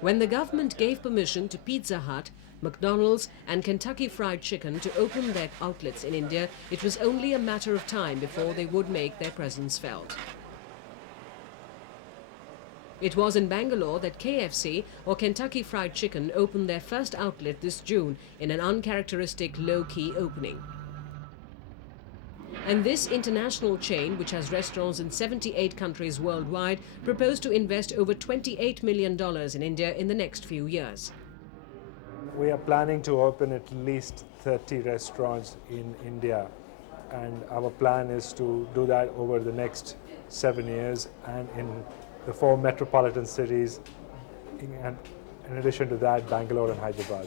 When the government gave permission to Pizza Hut, McDonald's and Kentucky Fried Chicken to open their outlets in India, it was only a matter of time before they would make their presence felt. It was in Bangalore that KFC, or Kentucky Fried Chicken, opened their first outlet this June in an uncharacteristic low-key opening. And this international chain, which has restaurants in 78 countries worldwide, proposed to invest over $28 million in India in the next few years. We are planning to open at least 30 restaurants in India, and our plan is to do that over the next 7 years and in the 4 metropolitan cities, and in addition to that, Bangalore and Hyderabad.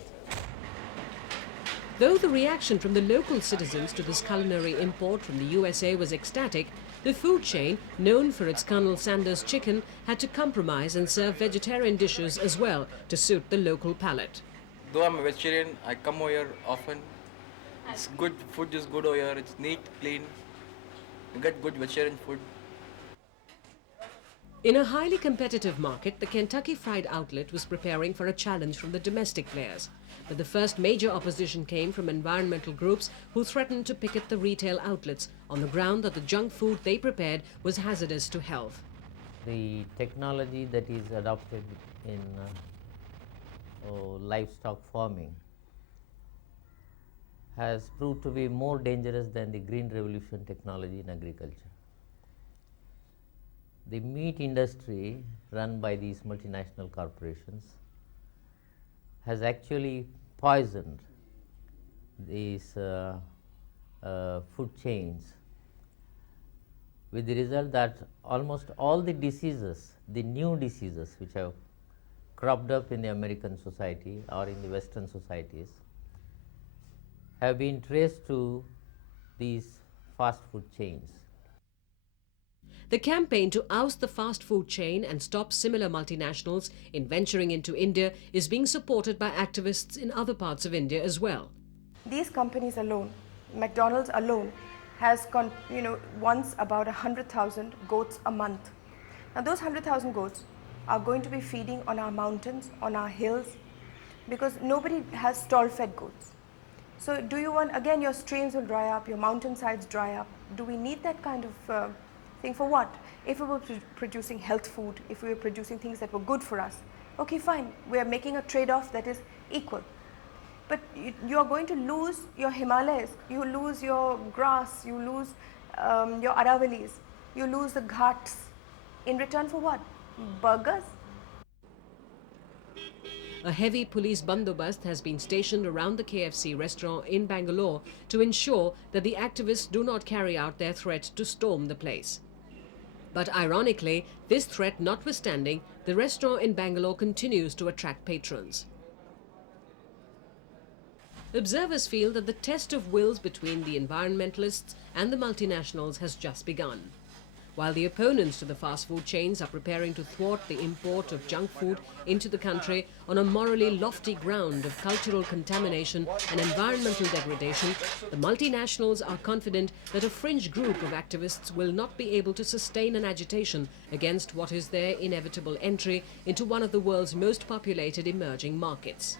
Though the reaction from the local citizens to this culinary import from the USA was ecstatic, the food chain, known for its Colonel Sanders chicken, had to compromise and serve vegetarian dishes as well to suit the local palate. Though I'm a vegetarian, I come over here often. It's good, food is good over here, it's neat, clean. You get good vegetarian food. In a highly competitive market, the Kentucky Fried outlet was preparing for a challenge from the domestic players. But the first major opposition came from environmental groups who threatened to picket the retail outlets on the ground that the junk food they prepared was hazardous to health. The technology that is adopted in livestock farming has proved to be more dangerous than the Green Revolution technology in agriculture. The meat industry run by these multinational corporations has actually poisoned these food chains, with the result that almost all the diseases, the new diseases which have cropped up in the American society or in the Western societies, have been traced to these fast food chains. The campaign to oust the fast food chain and stop similar multinationals in venturing into India is being supported by activists in other parts of India as well. These companies alone, McDonald's alone, has wants about 100,000 goats a month. Now those 100,000 goats are going to be feeding on our mountains, on our hills, because nobody has stall-fed goats. So do you want, again, your streams will dry up, your mountainsides dry up. Do we need that kind of thing for what? If we were producing health food, if we were producing things that were good for us, okay, fine, we are making a trade-off that is equal. But you are going to lose your Himalayas, you lose your grass, you lose your Aravalis, you lose the Ghats. In return for what? Burgers? A heavy police bandobast has been stationed around the KFC restaurant in Bangalore to ensure that the activists do not carry out their threat to storm the place. But ironically, this threat notwithstanding, the restaurant in Bangalore continues to attract patrons. Observers feel that the test of wills between the environmentalists and the multinationals has just begun. While the opponents to the fast food chains are preparing to thwart the import of junk food into the country on a morally lofty ground of cultural contamination and environmental degradation, the multinationals are confident that a fringe group of activists will not be able to sustain an agitation against what is their inevitable entry into one of the world's most populated emerging markets.